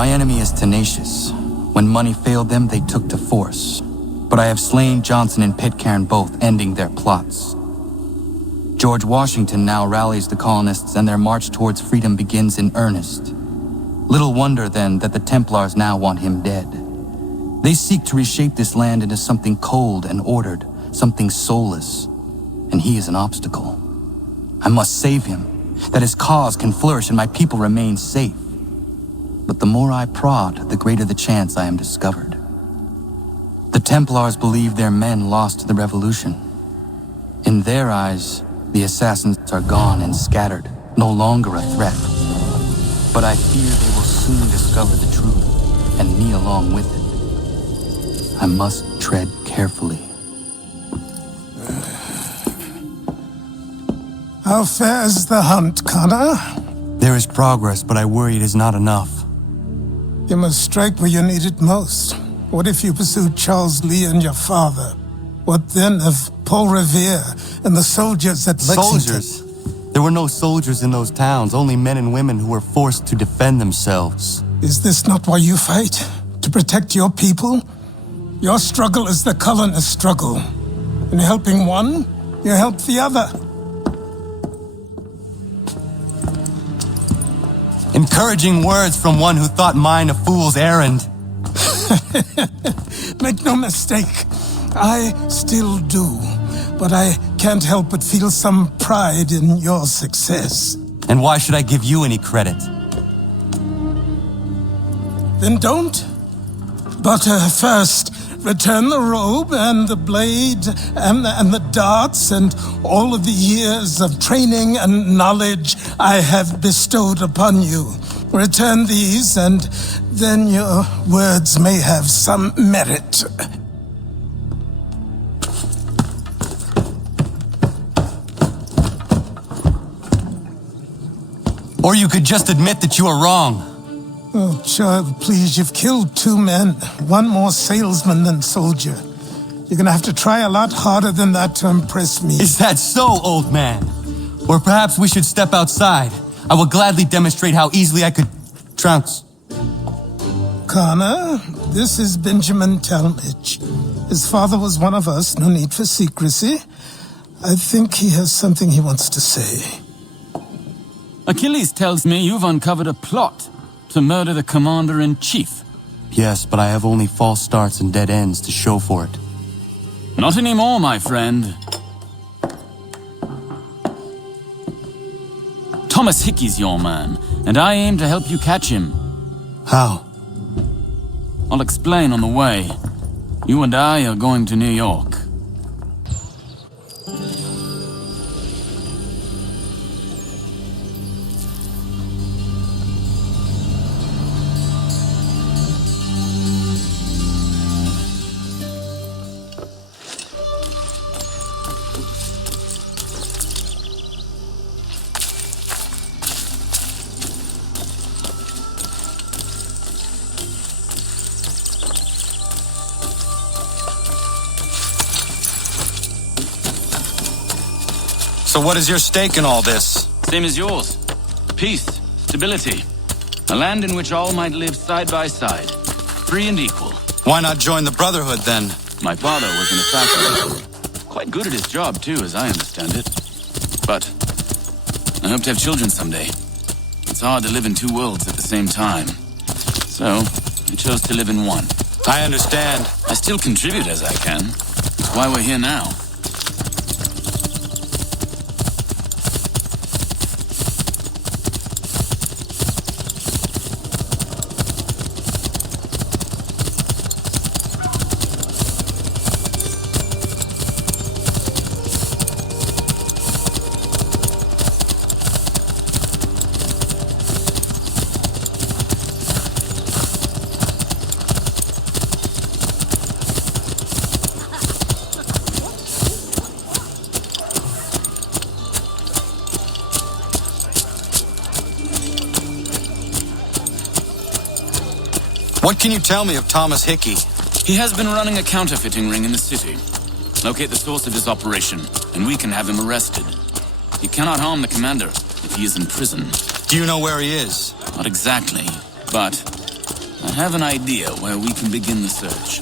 My enemy is tenacious. When money failed them, they took to force. But I have slain Johnson and Pitcairn both, ending their plots. George Washington now rallies the colonists, and their march towards freedom begins in earnest. Little wonder, then, that the Templars now want him dead. They seek to reshape this land into something cold and ordered, something soulless, and he is an obstacle. I must save him, that his cause can flourish and my people remain safe. But the more I prod, the greater the chance I am discovered. The Templars believe their men lost the revolution. In their eyes, the assassins are gone and scattered, no longer a threat. But I fear they will soon discover the truth, and me along with it. I must tread carefully. How fares the hunt, Connor? There is progress, but I worry it is not enough. You must strike where you need it most. What if you pursued Charles Lee and your father? What then of Paul Revere and the soldiers at Lexington? Soldiers? There were no soldiers in those towns, only men and women who were forced to defend themselves. Is this not why you fight? To protect your people? Your struggle is the colonists' struggle. In helping one, you help the other. Encouraging words from one who thought mine a fool's errand. Make no mistake, I still do. But I can't help but feel some pride in your success. And why should I give you any credit? Then don't. But first, return the robe and the blade and the darts and all of the years of training and knowledge I have bestowed upon you. Return these, and then your words may have some merit. Or you could just admit that you are wrong. Oh, child, please, you've killed 2 men. One more salesman than soldier. You're gonna have to try a lot harder than that to impress me. Is that so, old man? Or perhaps we should step outside. I will gladly demonstrate how easily I could trounce. Connor, this is Benjamin Talmadge. His father was one of us, no need for secrecy. I think he has something he wants to say. Achilles tells me you've uncovered a plot to murder the commander-in-chief. Yes, but I have only false starts and dead ends to show for it. Not anymore, my friend. Thomas Hickey's your man, and I aim to help you catch him. How? I'll explain on the way. You and I are going to New York. So what is your stake in all this? Same as yours. Peace, stability. A land in which all might live side by side, free and equal. Why not join the Brotherhood, then? My father was an assassin. Quite good at his job, too, as I understand it. But I hope to have children someday. It's hard to live in 2 worlds at the same time. So I chose to live in one. I understand. I still contribute as I can. That's why we're here now. What can you tell me of Thomas Hickey? He has been running a counterfeiting ring in the city. Locate the source of his operation, and we can have him arrested. You cannot harm the commander if he is in prison. Do you know where he is? Not exactly, but I have an idea where we can begin the search.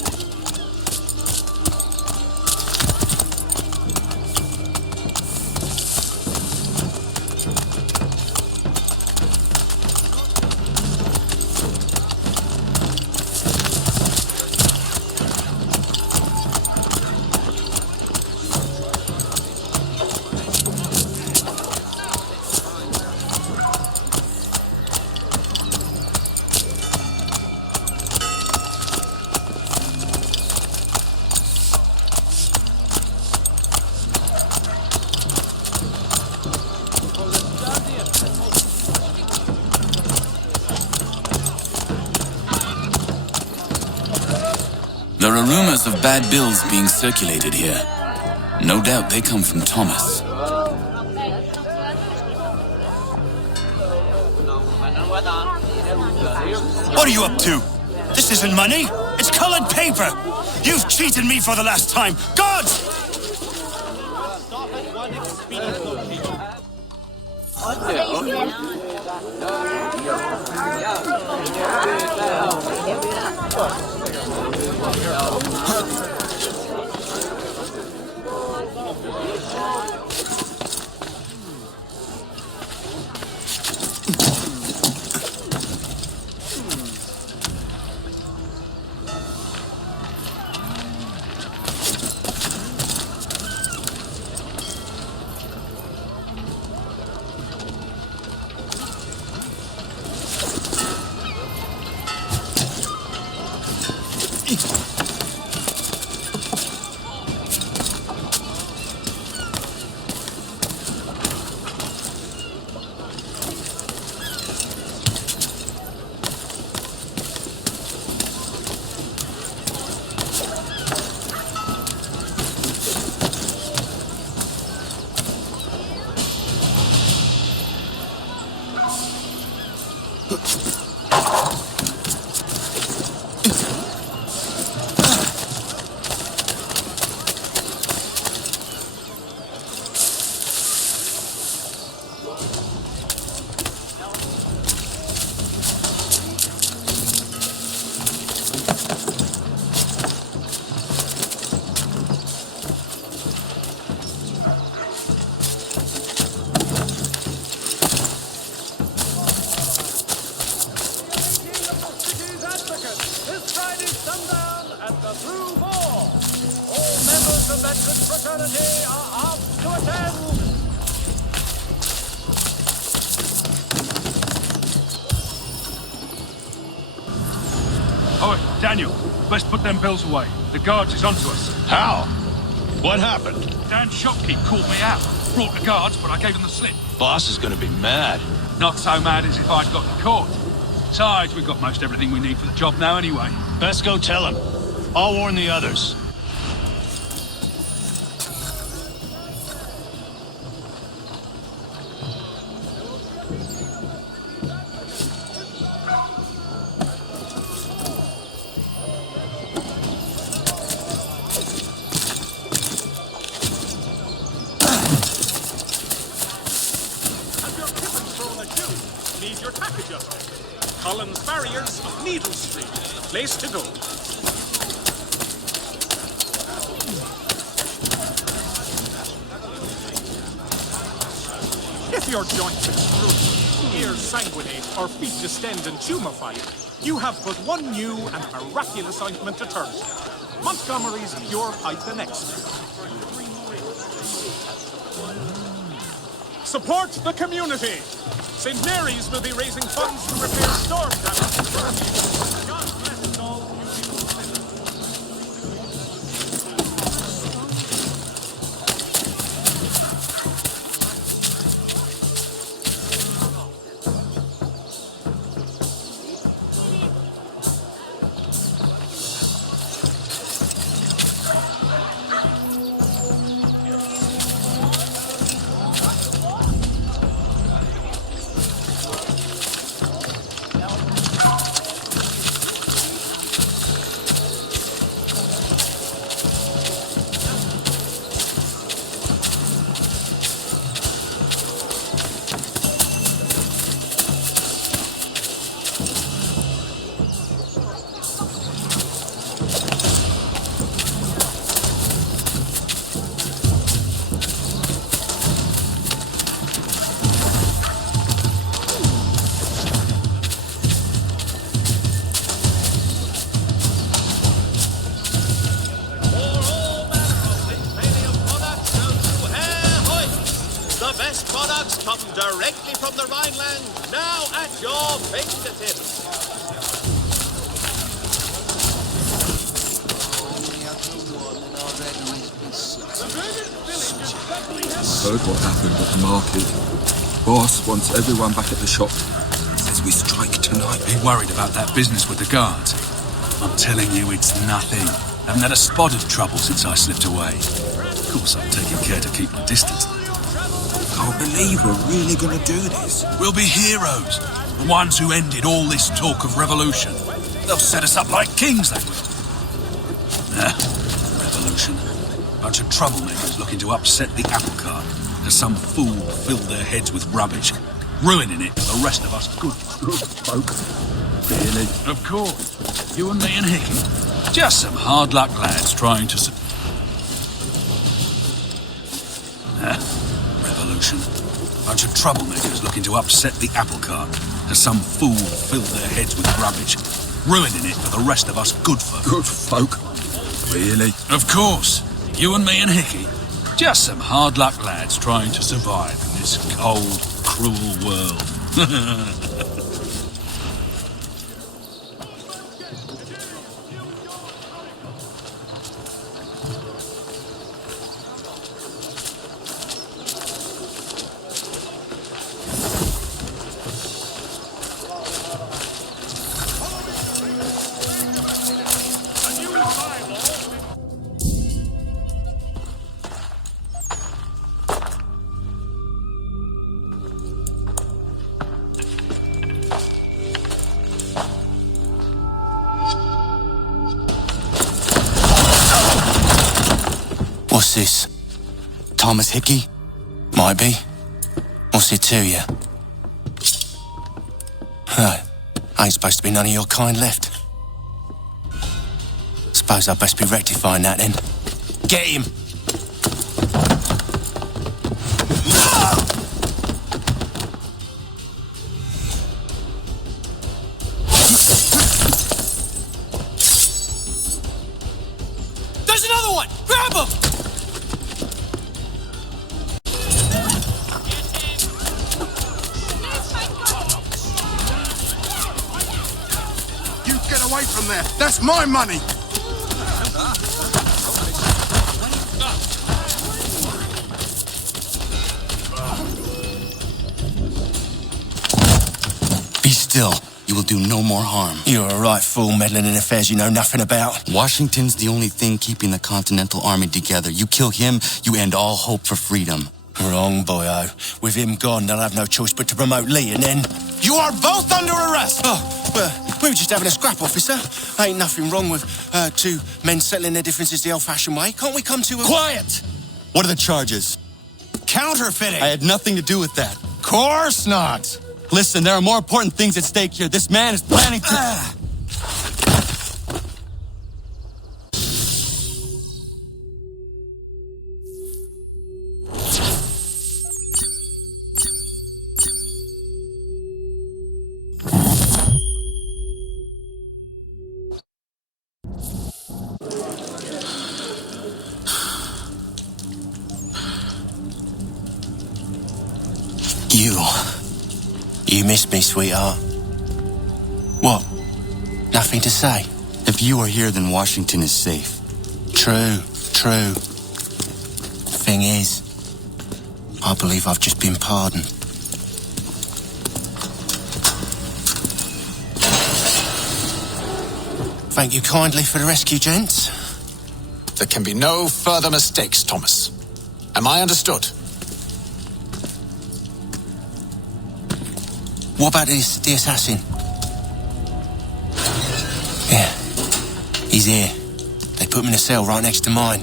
There are rumors of bad bills being circulated here. No doubt they come from Thomas. What are you up to? This isn't money. It's colored paper. You've cheated me for the last time. Gods! Daniel, best put them bills away. The guards is onto us. How? What happened? Dan's shopkeep called me out. Brought the guards, but I gave him the slip. Boss is gonna be mad. Not so mad as if I'd gotten caught. Besides, we've got most everything we need for the job now anyway. Best go tell him. I'll warn the others. Collins Barriers of Needle Street, the place to go. If your joints extrude, ears sanguinate, or feet distend and tumefy, you have but one new and miraculous ointment to turn to. Montgomery's Pure Python Extra. Support the community! St. Mary's will be raising funds to repair storm damage. God bless all best products come directly from the Rhineland, now at your fingertips. Heard what happened at the market. Boss wants everyone back at the shop. Says we strike tonight. Be worried about that business with the guards. I'm telling you, it's nothing. Haven't had a spot of trouble since I slipped away. Of course, I'm taking care to keep my distance. Can't believe we're really gonna do this. We'll be heroes. The ones who ended all this talk of revolution. They'll set us up like kings, they will. Revolution. Bunch of troublemakers looking to upset the apple cart. As some fool filled their heads with rubbish, ruining it for the rest of us good folk. Really? Of course. You and me and Hickey. Just some hard luck lads trying to... Revolution. Bunch of troublemakers looking to upset the apple cart. As some fool filled their heads with rubbish, ruining it for the rest of us good folk. Good folk? Really? Of course. You and me and Hickey. Just some hard luck lads trying to survive in this cold, cruel world. What's this? Thomas Hickey? Might be. What's it to you? Ain't supposed to be none of your kind left. Suppose I best be rectifying that then. Get him! There's another one! Grab him! You get away from there! That's my money! Be still. You will do no more harm. You're a right fool meddling in affairs you know nothing about. Washington's the only thing keeping the Continental Army together. You kill him, you end all hope for freedom. Wrong, boyo. With him gone, they'll have no choice but to promote Lee, and then... You are both under arrest! Oh, well, we were just having a scrap, officer. Ain't nothing wrong with two men settling their differences the old-fashioned way. Can't we come to a... Quiet! What are the charges? Counterfeiting! I had nothing to do with that. Course not! Listen, there are more important things at stake here. This man is planning to... You missed me, sweetheart. What? Nothing to say? If you are here, then Washington is safe. True. Thing is, I believe I've just been pardoned. Thank you kindly for the rescue, gents. There can be no further mistakes, Thomas. Am I understood? What about the assassin? Yeah, he's here. They put him in a cell right next to mine.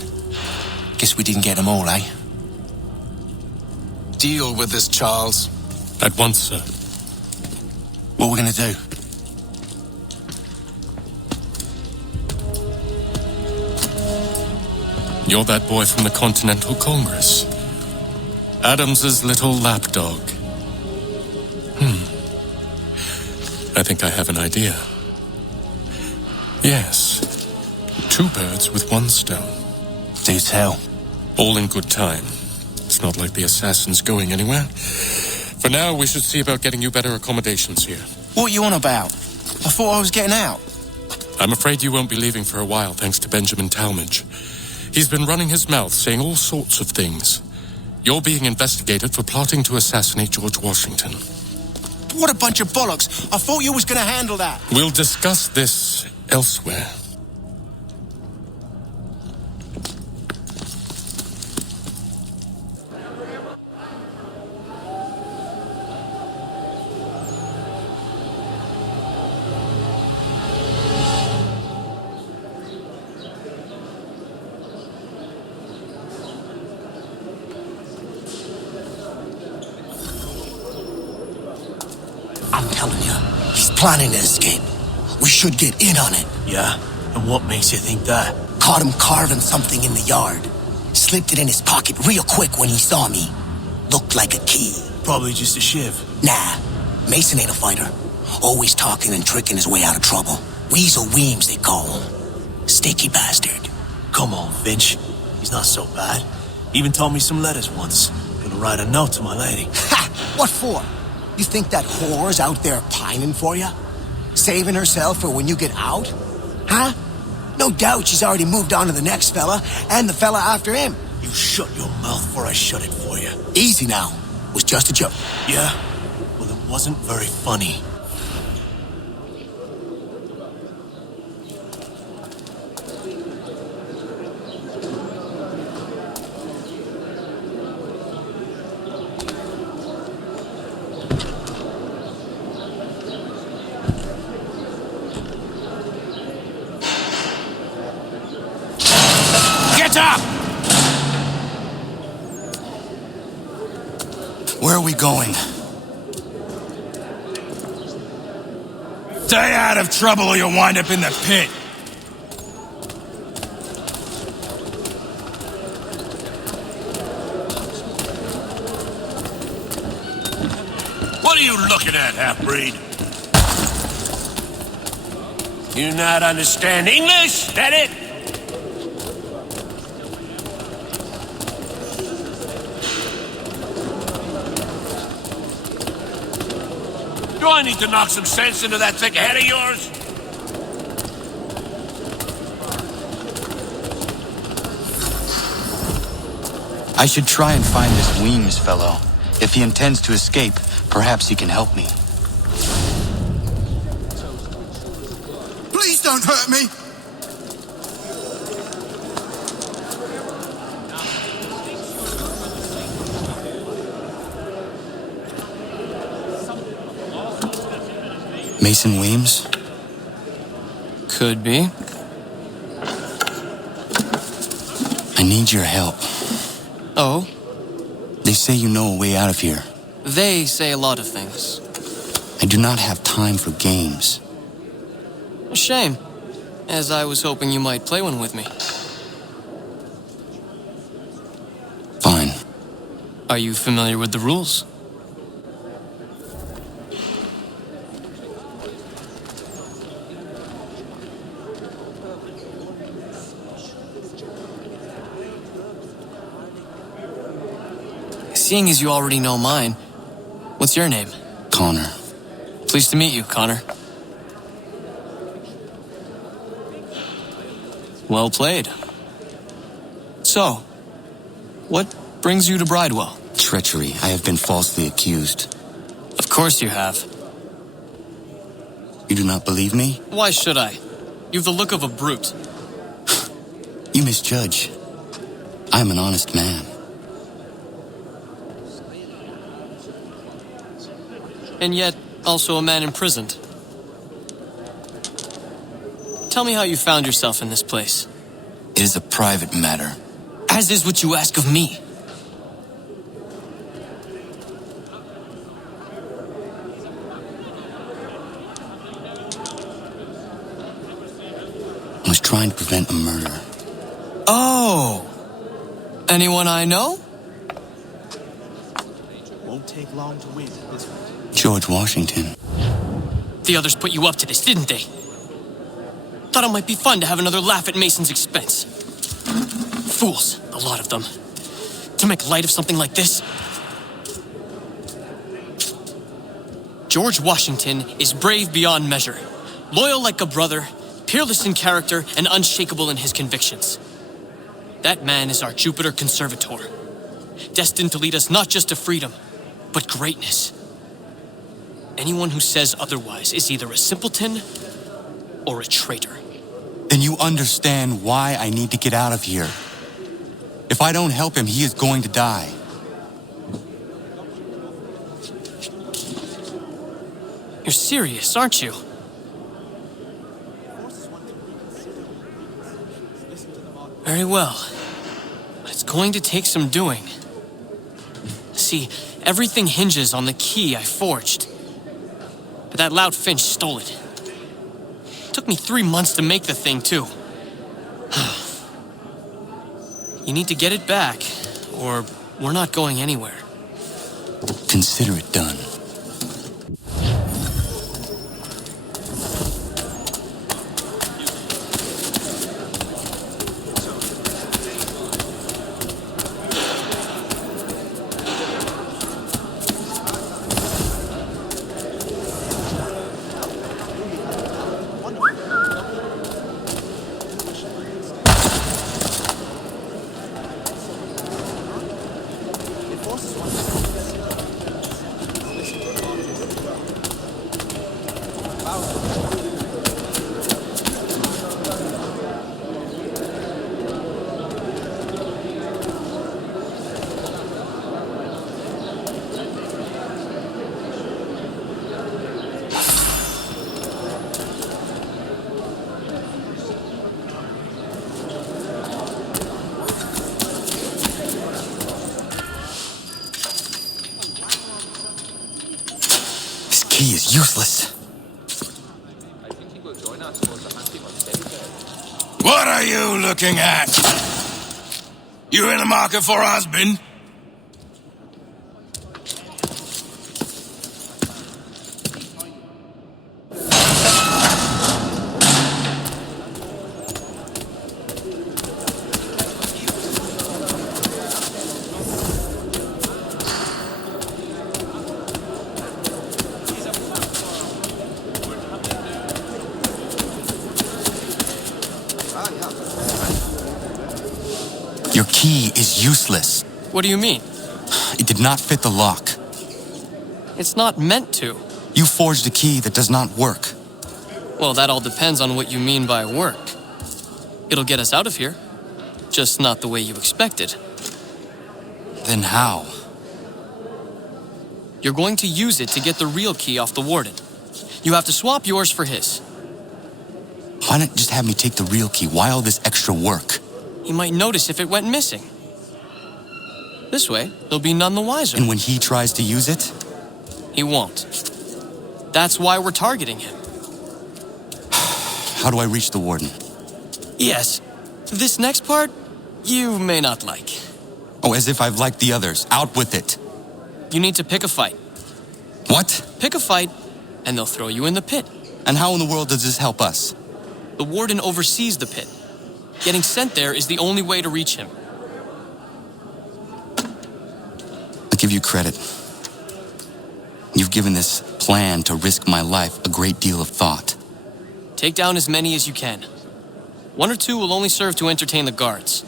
Guess we didn't get them all, eh? Deal with this, Charles. At once, sir. What are we gonna do? You're that boy from the Continental Congress. Adams's little lapdog. I think I have an idea. Yes. 2 birds with 1 stone. Do tell. All in good time. It's not like the Assassins going anywhere. For now, we should see about getting you better accommodations here. What you on about? I thought I was getting out. I'm afraid you won't be leaving for a while, thanks to Benjamin Talmadge. He's been running his mouth, saying all sorts of things. You're being investigated for plotting to assassinate George Washington. What a bunch of bollocks. I thought you was gonna handle that. We'll discuss this elsewhere. I'm telling you, he's planning to escape. We should get in on it. Yeah? And what makes you think that? Caught him carving something in the yard. Slipped it in his pocket real quick when he saw me. Looked like a key. Probably just a shiv. Nah, Mason ain't a fighter. Always talking and tricking his way out of trouble. Weasel Weems, they call him. Sticky bastard. Come on, Finch. He's not so bad. Even told me some letters once. Gonna write a note to my lady. Ha! What for? You think that whore's out there pining for you? Saving herself for when you get out? Huh? No doubt she's already moved on to the next fella, and the fella after him. You shut your mouth before I shut it for you. Easy now. Was just a joke. Yeah? Well, it wasn't very funny. Up! Where are we going? Stay out of trouble or you'll wind up in the pit. What are you looking at, half-breed? You not understand English? That it? Do I need to knock some sense into that thick head of yours? I should try and find this Weems fellow. If he intends to escape, perhaps he can help me. Please don't hurt me! Mason Weems? Could be. I need your help. Oh? They say you know a way out of here. They say a lot of things. I do not have time for games. A shame, as I was hoping you might play one with me. Fine. Are you familiar with the rules? Seeing as you already know mine, what's your name? Connor. Pleased to meet you, Connor. Well played. So, what brings you to Bridewell? Treachery. I have been falsely accused. Of course you have. You do not believe me? Why should I? You've the look of a brute. You misjudge. I am an honest man. And yet, also a man imprisoned. Tell me how you found yourself in this place. It is a private matter. As is what you ask of me. I was trying to prevent a murder. Oh! Anyone I know? Won't take long to win this one. George Washington. The others put you up to this, didn't they? Thought it might be fun to have another laugh at Mason's expense. Fools, a lot of them. To make light of something like this? George Washington is brave beyond measure, loyal like a brother, peerless in character, and unshakable in his convictions. That man is our Jupiter Conservator, destined to lead us not just to freedom, but greatness. Anyone who says otherwise is either a simpleton or a traitor. Then you understand why I need to get out of here. If I don't help him, he is going to die. You're serious, aren't you? Very well. But it's going to take some doing. See, everything hinges on the key I forged. But that loud Finch stole it. Took me 3 months to make the thing, too. You need to get it back, or we're not going anywhere. Consider it done. He is useless. What are you looking at? You in the market for a husband? Your key is useless. What do you mean? It did not fit the lock. It's not meant to. You forged a key that does not work. Well, that all depends on what you mean by work. It'll get us out of here. Just not the way you expected. Then how? You're going to use it to get the real key off the warden. You have to swap yours for his. Why not just have me take the real key? Why all this extra work? He might notice if it went missing. This way, he'll be none the wiser. And when he tries to use it? He won't. That's why we're targeting him. How do I reach the warden? Yes. This next part, you may not like. Oh, as if I've liked the others. Out with it. You need to pick a fight. What? Pick a fight, and they'll throw you in the pit. And how in the world does this help us? The warden oversees the pit. Getting sent there is the only way to reach him. I give you credit. You've given this plan to risk my life a great deal of thought. Take down as many as you can. 1 or 2 will only serve to entertain the guards.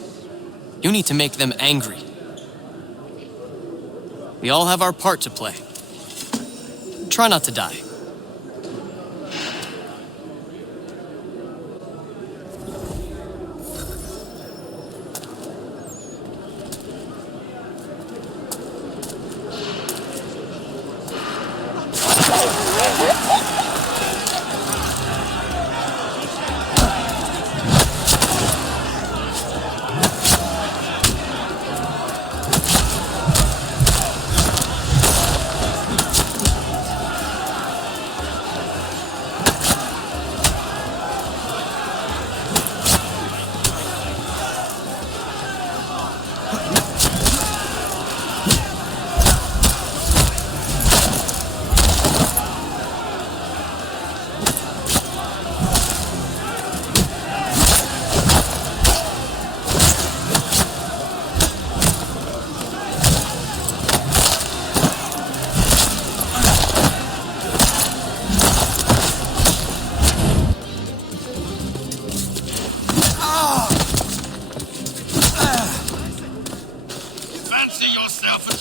You need to make them angry. We all have our part to play. Try not to die.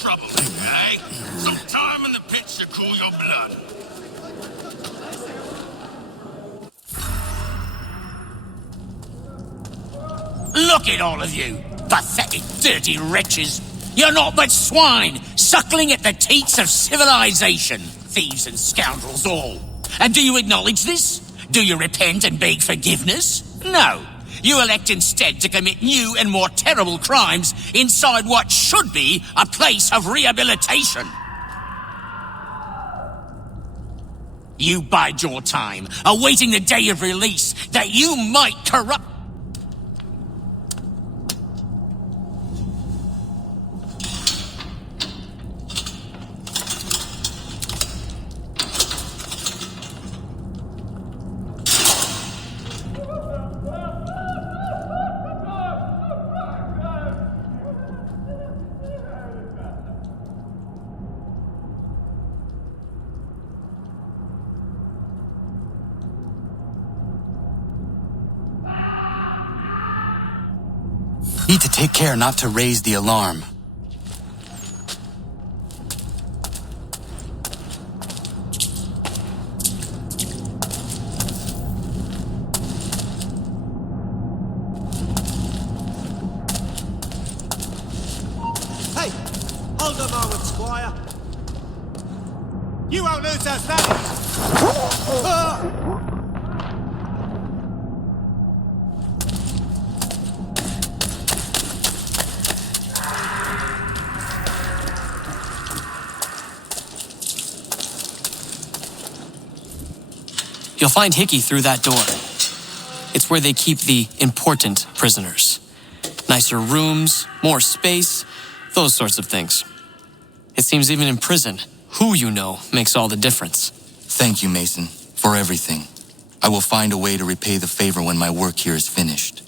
troublemaker, eh? Some time in the pits to cool your blood. Look at all of you, pathetic, dirty wretches. You're not but swine, suckling at the teats of civilization. Thieves and scoundrels all. And do you acknowledge this? Do you repent and beg forgiveness? No. You elect instead to commit new and more terrible crimes inside what should be a place of rehabilitation. You bide your time, awaiting the day of release, that you might corrupt... Need to take care not to raise the alarm. Hey, hold a moment, Squire. You won't lose us that. You'll find Hickey through that door. It's where they keep the important prisoners. Nicer rooms, more space, those sorts of things. It seems even in prison, who you know makes all the difference. Thank you, Mason, for everything. I will find a way to repay the favor when my work here is finished.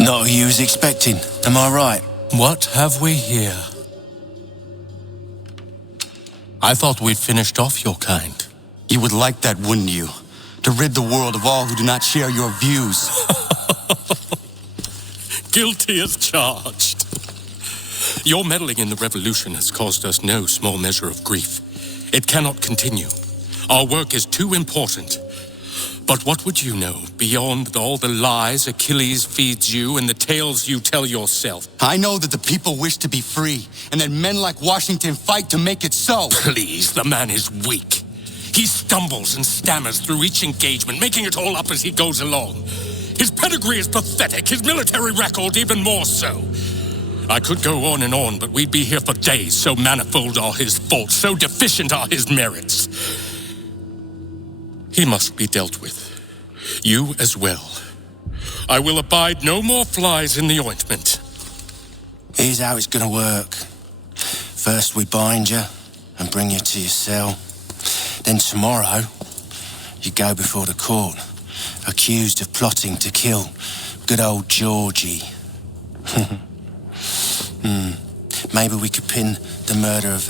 Not who you was expecting, am I right? What have we here? I thought we'd finished off your kind. You would like that, wouldn't you? To rid the world of all who do not share your views. Guilty as charged. Your meddling in the revolution has caused us no small measure of grief. It cannot continue. Our work is too important. But what would you know beyond all the lies Achilles feeds you and the tales you tell yourself? I know that the people wish to be free, and that men like Washington fight to make it so. Please, the man is weak. He stumbles and stammers through each engagement, making it all up as he goes along. His pedigree is pathetic, his military record even more so. I could go on, but we'd be here for days, so manifold are his faults, so deficient are his merits. He must be dealt with. You as well. I will abide no more flies in the ointment. Here's how it's gonna work. First we bind you and bring you to your cell. Then tomorrow, you go before the court, accused of plotting to kill good old Georgie. Maybe we could pin the murder of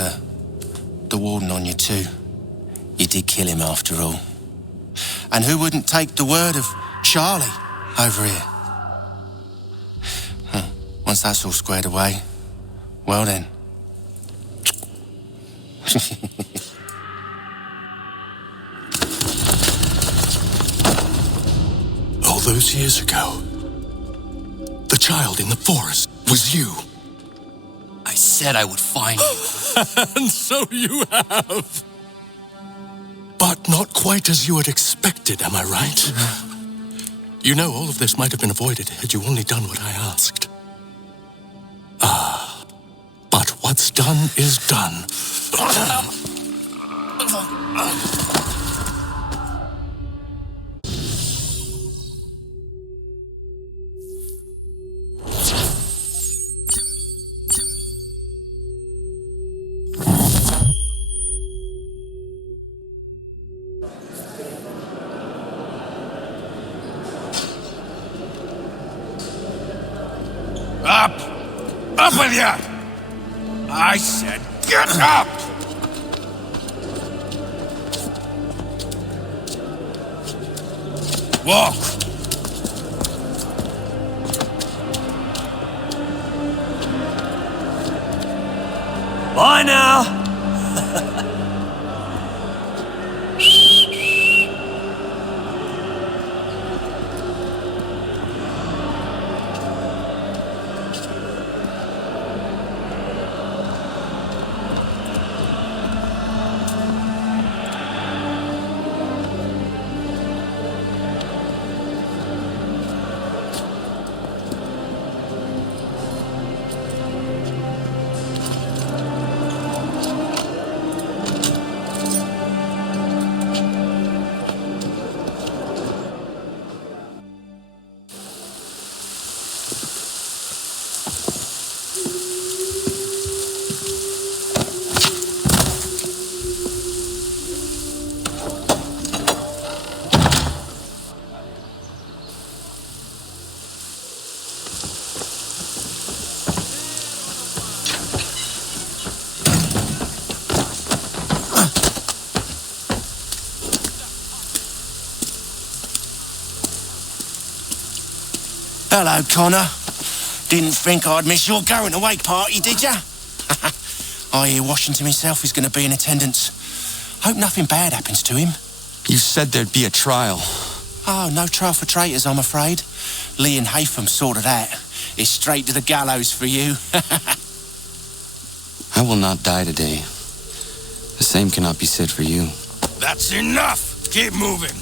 the warden on you too. You did kill him after all. And who wouldn't take the word of Charlie over here? Once that's all squared away, well then. All those years ago, the child in the forest was you. I said I would find you. And so you have. But not quite as you had expected, am I right? You know, all of this might have been avoided had you only done what I asked. Ah, What's done is done. Up! Up with you! I said, get up! Walk! Bye now! Hello, Connor. Didn't think I'd miss your going away party, did ya? I hear Washington himself is going to be in attendance. Hope nothing bad happens to him. You said there'd be a trial. Oh, no trial for traitors, I'm afraid. Lee and Haytham sorted that. It's straight to the gallows for you. I will not die today. The same cannot be said for you. That's enough! Keep moving!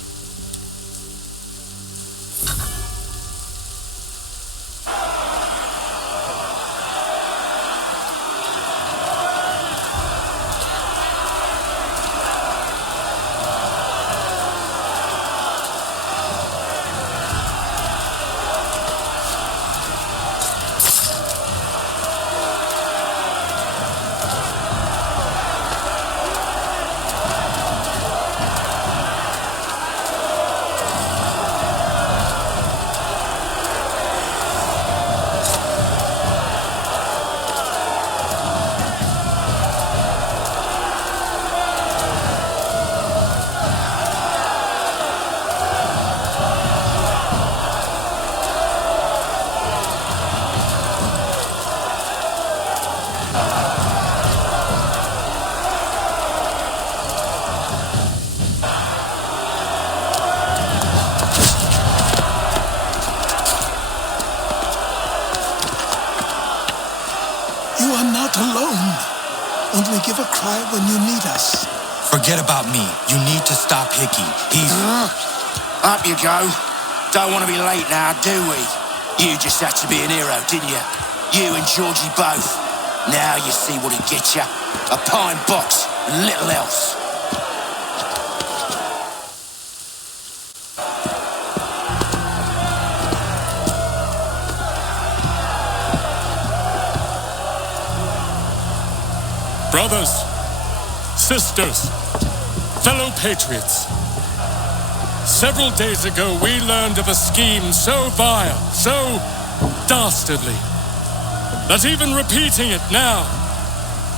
You are not alone. Only give a cry when you need us. Forget about me. You need to stop Hickey. He's... Up you go. Don't want to be late now, do we? You just had to be an hero, didn't you? You and Georgie both. Now you see what it gets you. A pine box and little else. Brothers, sisters, fellow patriots. Several days ago, we learned of a scheme so vile, so dastardly, that even repeating it now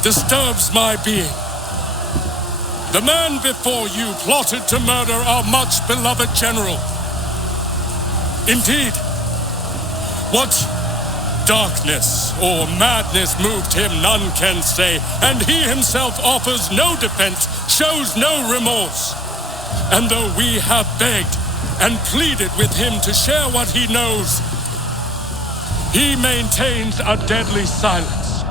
disturbs my being. The man before you plotted to murder our much-beloved general. Indeed, what darkness or madness moved him, none can say, and he himself offers no defense, shows no remorse. And though we have begged and pleaded with him to share what he knows, he maintains a deadly silence.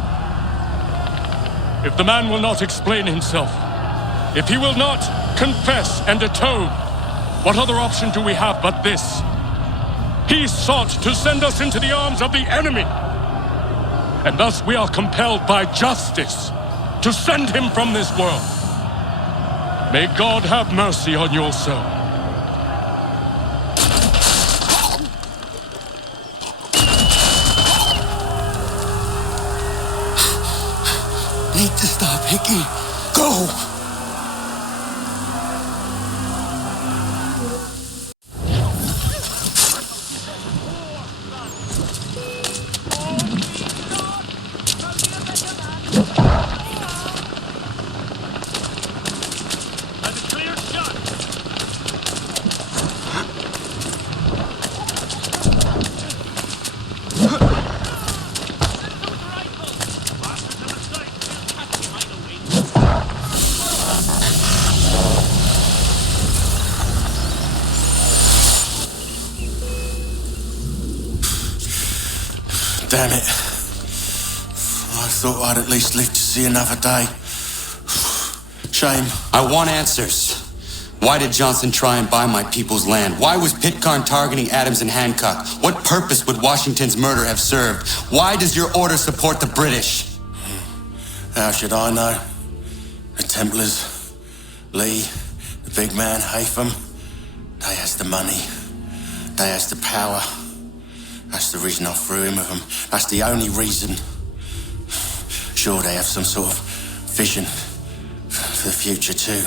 If the man will not explain himself, if he will not confess and atone, what other option do we have but this? He sought to send us into the arms of the enemy. and thus we are compelled by justice to send him from this world. May God have mercy on your soul. Need to stop, Hickey. Go! Damn it. I thought I'd at least live to see another day. Shame. I want answers. Why did Johnson try and buy my people's land? Why was Pitcairn targeting Adams and Hancock? What purpose would Washington's murder have served? Why does your order support the British? How should I know? The Templars, Lee, the big man, Haytham, they has the money. They has the power. That's the reason I threw in with them. That's the only reason. Sure, they have some sort of vision for the future too.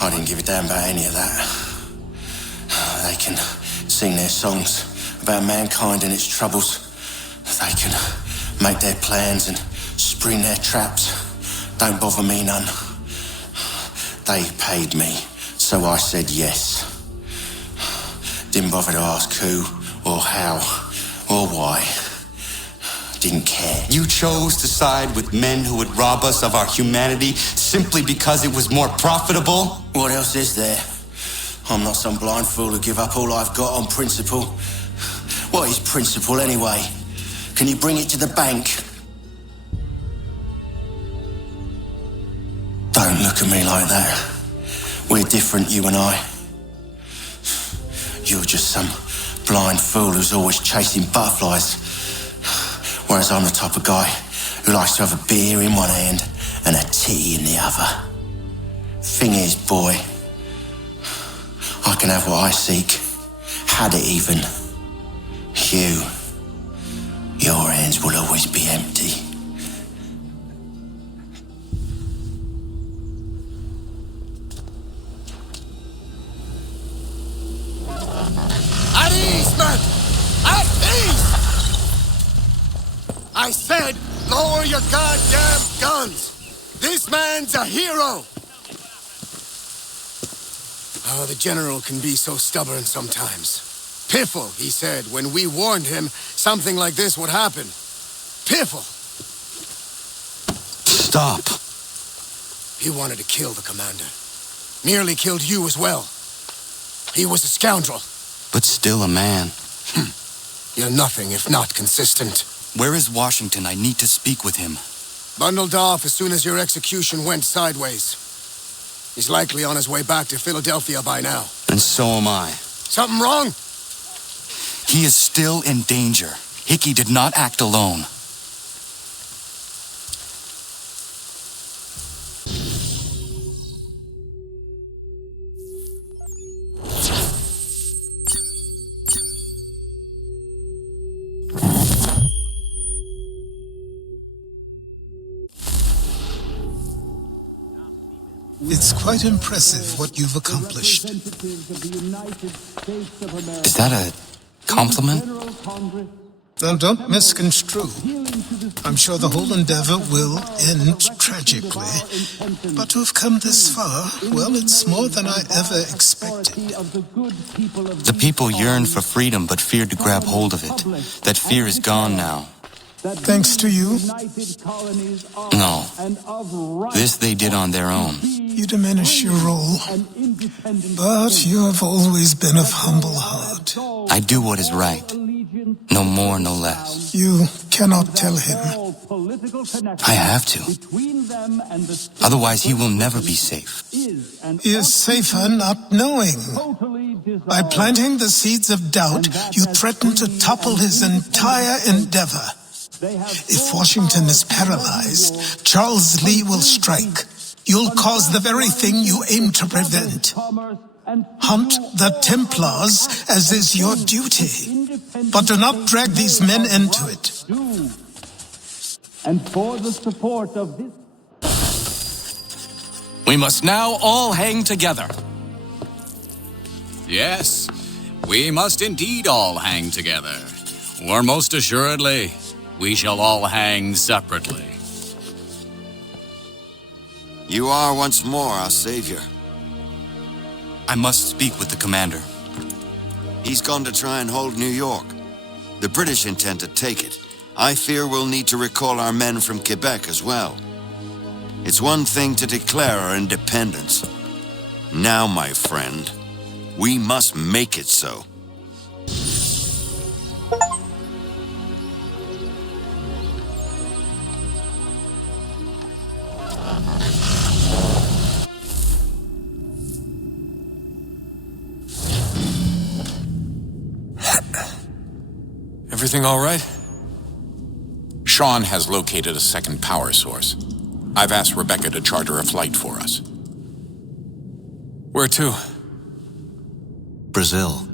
I didn't give a damn about any of that. They can sing their songs about mankind and its troubles. They can make their plans and spring their traps. Don't bother me none. They paid me, so I said yes. Didn't bother to ask who, or how, or why. Didn't care. You chose to side with men who would rob us of our humanity simply because it was more profitable? What else is there? I'm not some blind fool who give up all I've got on principle. What is principle anyway? Can you bring it to the bank? Don't look at me like that. We're different, you and I. You're just some blind fool who's always chasing butterflies. Whereas I'm the type of guy who likes to have a beer in one hand and a tea in the other. Thing is, boy, I can have what I seek. Had it even. Your hands will always be empty. At ease, man! At ease! I said, lower your goddamn guns! This man's a hero! Oh, the General can be so stubborn sometimes. Piffle, he said, when we warned him something like this would happen. Piffle! Stop. He wanted to kill the commander. Nearly killed you as well. He was a scoundrel. But still a man. You're nothing if not consistent. Where is Washington? I need to speak with him. Bundled off as soon as your execution went sideways. He's likely on his way back to Philadelphia by now. And so am I. Something wrong? He is still in danger. Hickey did not act alone. It's quite impressive what you've accomplished. Is that a compliment? Now, don't misconstrue. I'm sure the whole endeavor will end tragically. But to have come this far, well, it's more than I ever expected. The people yearned for freedom but feared to grab hold of it. That fear is gone now. Thanks to you? No. This they did on their own. You diminish your role. But you have always been of humble heart. I do what is right. No more, no less. You cannot tell him. I have to. Otherwise, he will never be safe. He is safer not knowing. By planting the seeds of doubt, you threaten to topple his entire endeavor. If Washington is paralyzed, Charles Lee will strike. You'll cause the very thing you aim to prevent. Hunt the Templars, as is your duty. But do not drag these men into it. And for the support of this... We must now all hang together. Yes, we must indeed all hang together. Or most assuredly, we shall all hang separately. You are once more our savior. I must speak with the commander. He's gone to try and hold New York. The British intend to take it. I fear we'll need to recall our men from Quebec as well. It's one thing to declare our independence. Now, my friend, we must make it so. Everything all right? Sean has located a second power source. I've asked Rebecca to charter a flight for us. Where to? Brazil.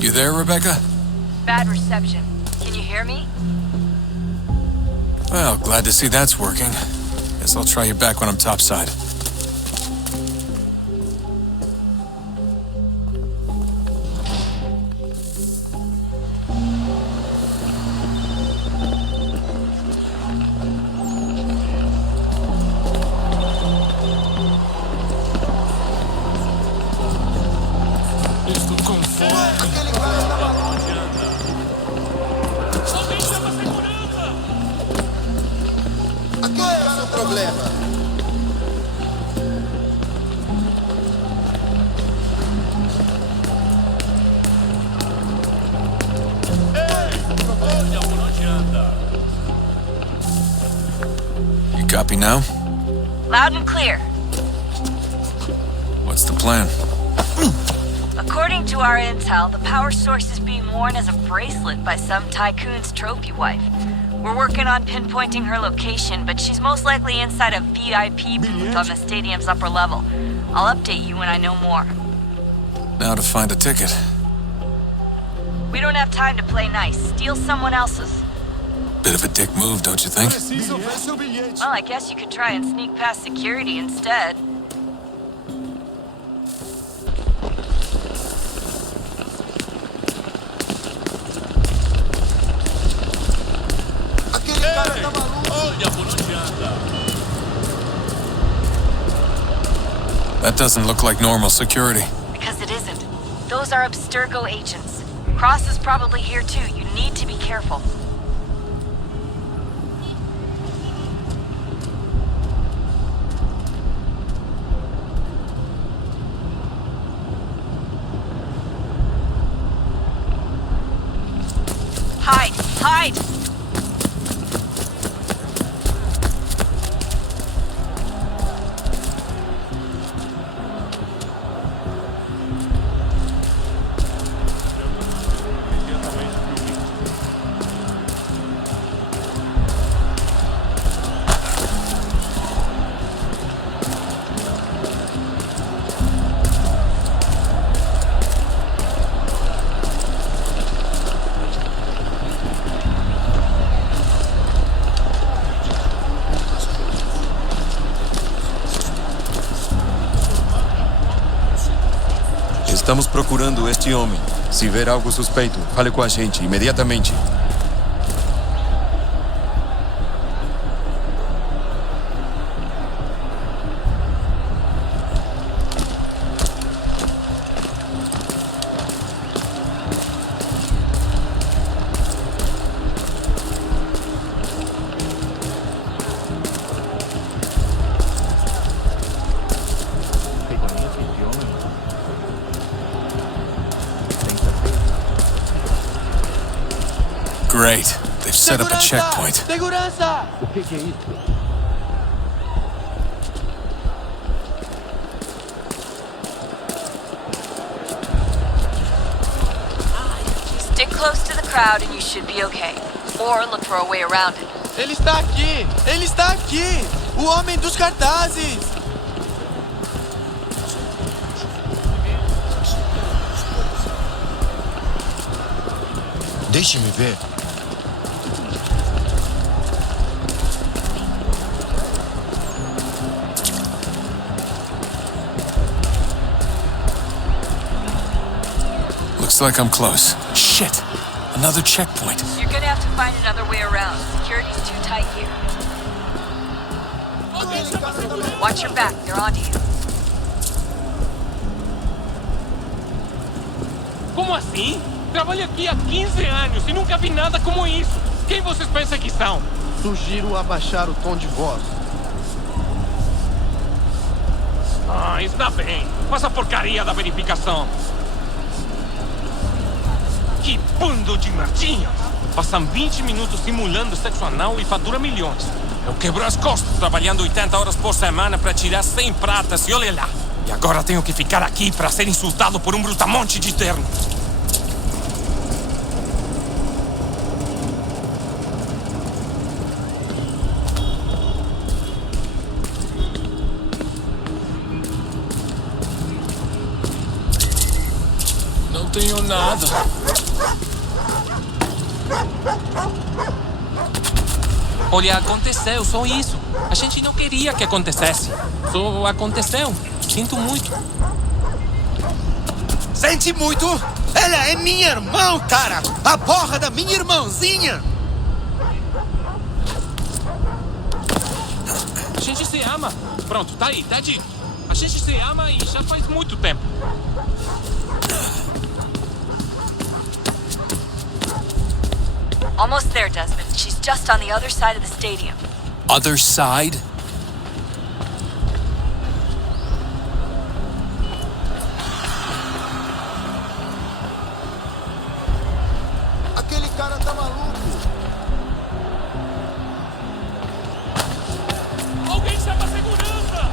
You there, Rebecca? Bad reception. Can you hear me? Well, glad to see that's working. Guess I'll try you back when I'm topside. You copy now? Loud and clear. What's the plan? According to our intel, the power source is being worn as a bracelet by some tycoon's trophy wife. We're working on pinpointing her location, but she's most likely inside a VIP booth on the stadium's upper level. I'll update you when I know more. Now to find a ticket. We don't have time to play nice. Steal someone else's. Bit of a dick move, don't you think? Well, I guess you could try and sneak past security instead. That doesn't look like normal security. Because it isn't. Those are Abstergo agents. Cross is probably here too. You need to be careful. Hide! Hide! Estamos procurando este homem. Se ver algo suspeito, fale com a gente imediatamente. Great. They've set up a checkpoint. Segurança! O que é isso? Stick close to the crowd and you should be okay. Or look for a way around it. Ele está aqui! Ele está aqui! O homem dos cartazes! Deixe-me ver. Looks like I'm close. Shit! Another checkpoint. You're gonna have to find another way around. Security's too tight here. Watch your back, they're onto you. Como assim? Trabalho aqui há 15 anos e nunca vi nada como isso. Quem vocês pensam que são? Sugiro abaixar o tom de voz. Ah, está bem. Faz a porcaria da verificação. Que bando de merdinhas! Passam 20 minutos simulando sexo anal e fatura milhões. Eu quebro as costas trabalhando 80 horas por semana para tirar 100 pratas e olha lá. E agora tenho que ficar aqui para ser insultado por um brutamonte de terno. Não tenho nada. Olha, aconteceu, só isso. A gente não queria que acontecesse. Só aconteceu. Sinto muito. Sente muito? Ela é minha irmã, cara! A porra da minha irmãzinha! A gente se ama. Pronto, tá aí, tá dito. A gente se ama e já faz muito tempo. Almost there, Desmond. She's just on the other side of the stadium. Other side? Aquele cara tá maluco! Alguém chama a segurança!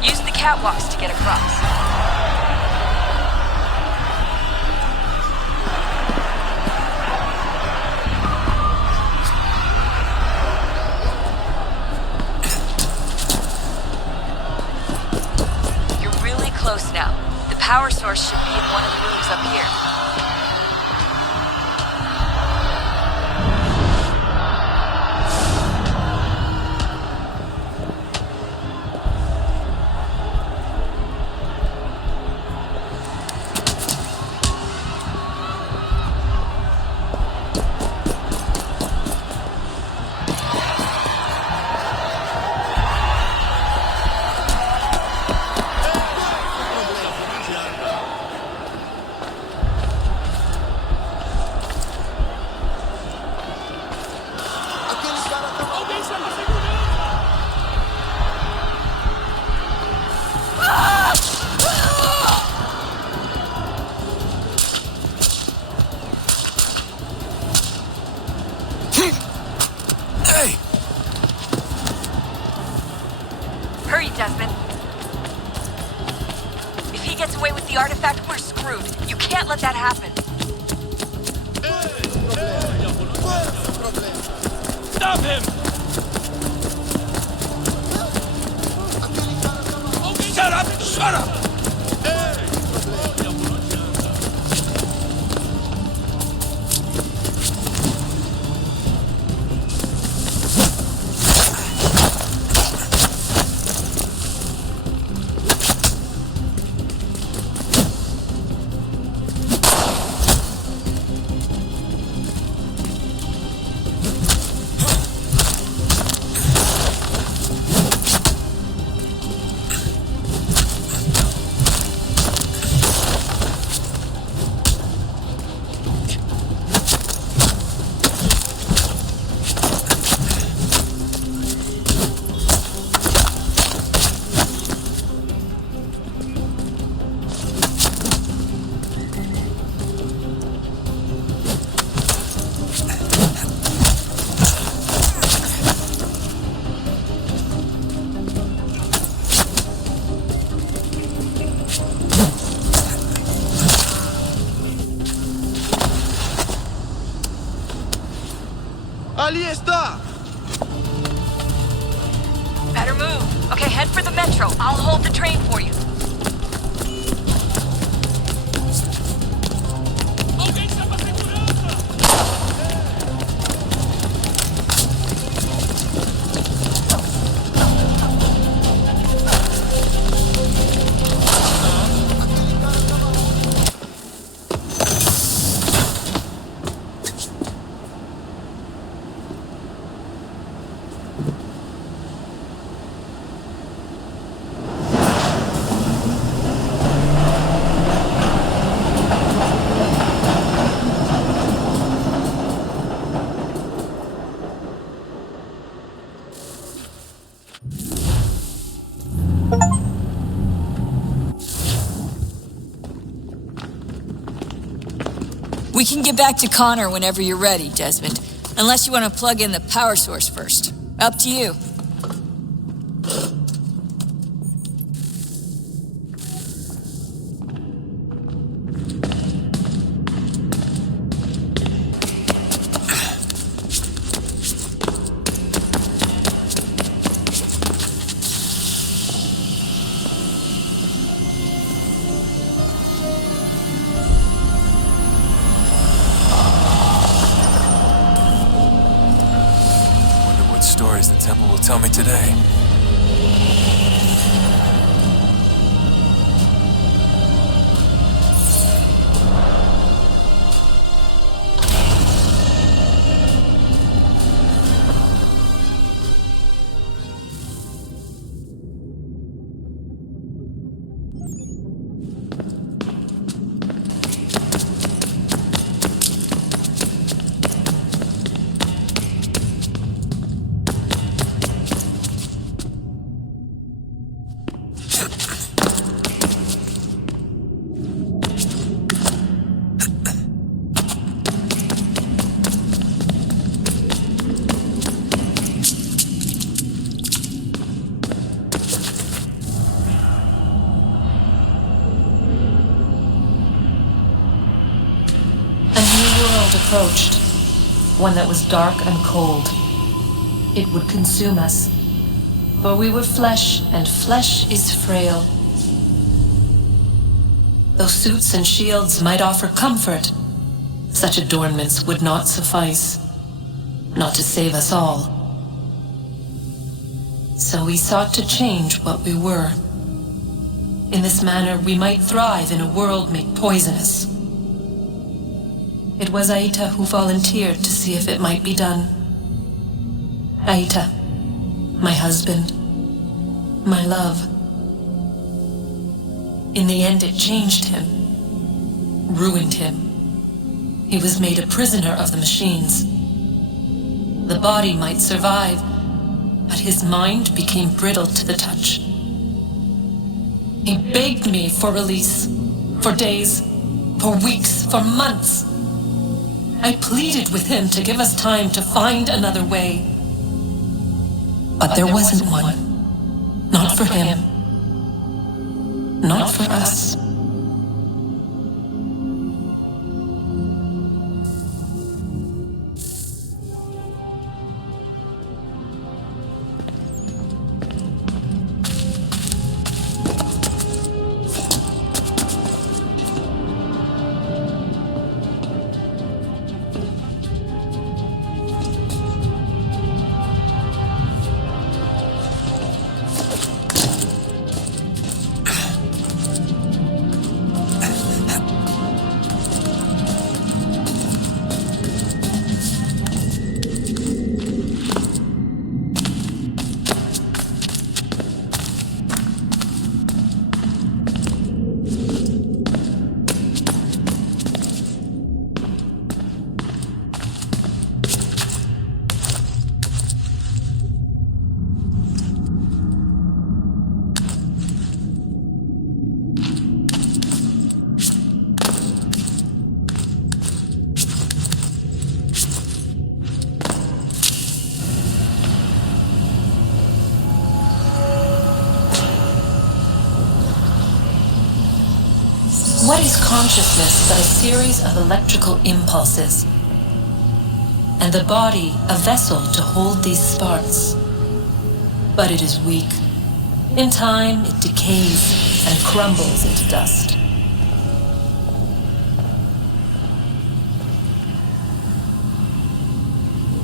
Use the catwalks to get across. You're really close now. The power source should be in one of the rooms up here. Hurry, Desmond. If he gets away with the artifact, we're screwed. You can't let that happen. Stop him! Shut up! Shut up! Ali está! Better move. Okay, head for the metro. I'll hold the train for you. We can get back to Connor whenever you're ready, Desmond. Unless you want to plug in the power source first. Up to you. Stories the temple will tell me today. Approached, one that was dark and cold. It would consume us, for we were flesh, and flesh is frail. Though suits and shields might offer comfort, such adornments would not suffice, not to save us all. So we sought to change what we were. In this manner, we might thrive in a world made poisonous. It was Aita who volunteered to see if it might be done. Aita, my husband, my love. In the end, it changed him, ruined him. He was made a prisoner of the machines. The body might survive, but his mind became brittle to the touch. He begged me for release, for days, for weeks, for months. I pleaded with him to give us time to find another way. But there wasn't one. Not for him. Not for us. What is consciousness but a series of electrical impulses? and the body a vessel to hold these sparks. But it is weak. In time, it decays and crumbles into dust.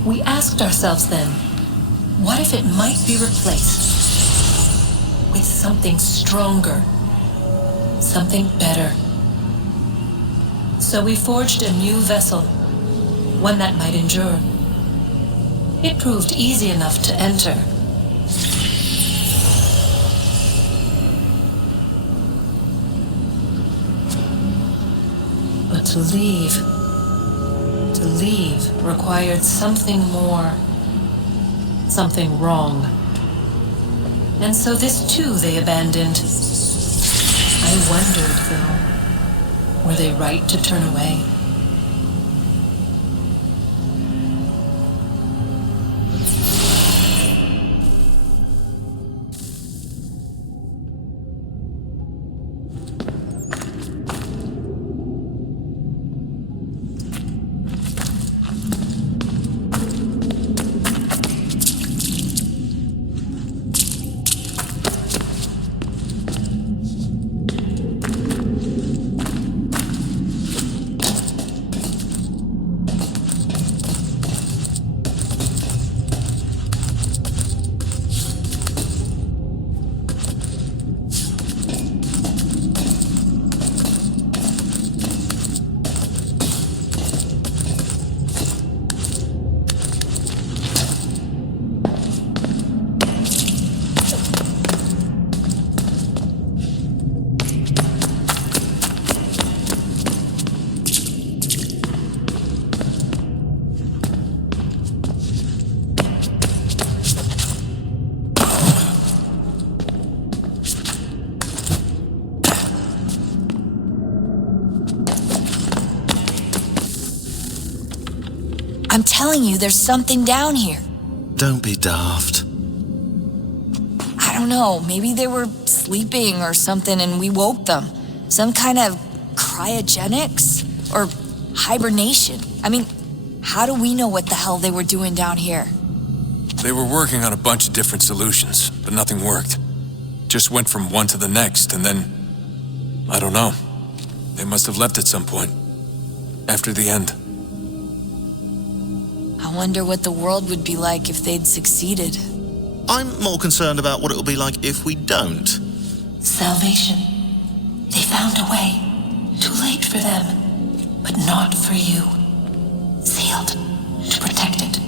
We asked ourselves then, what if it might be replaced with something stronger, something better? So we forged a new vessel, one that might endure. It proved easy enough to enter. But to leave required something more, something wrong. And so this too they abandoned. I wondered, though, were they right to turn away? I'm telling you, there's something down here. Don't be daft. I don't know, maybe they were sleeping or something and we woke them. Some kind of cryogenics? Or hibernation? I mean, how do we know what the hell they were doing down here? They were working on a bunch of different solutions, but nothing worked. Just went from one to the next, and then... I don't know. They must have left at some point. After the end. I wonder what the world would be like if they'd succeeded. I'm more concerned about what it'll be like if we don't. Salvation. They found a way. Too late for them, but not for you. Sealed to protect it.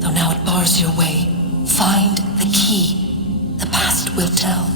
Though now it bars your way. Find the key. The past will tell.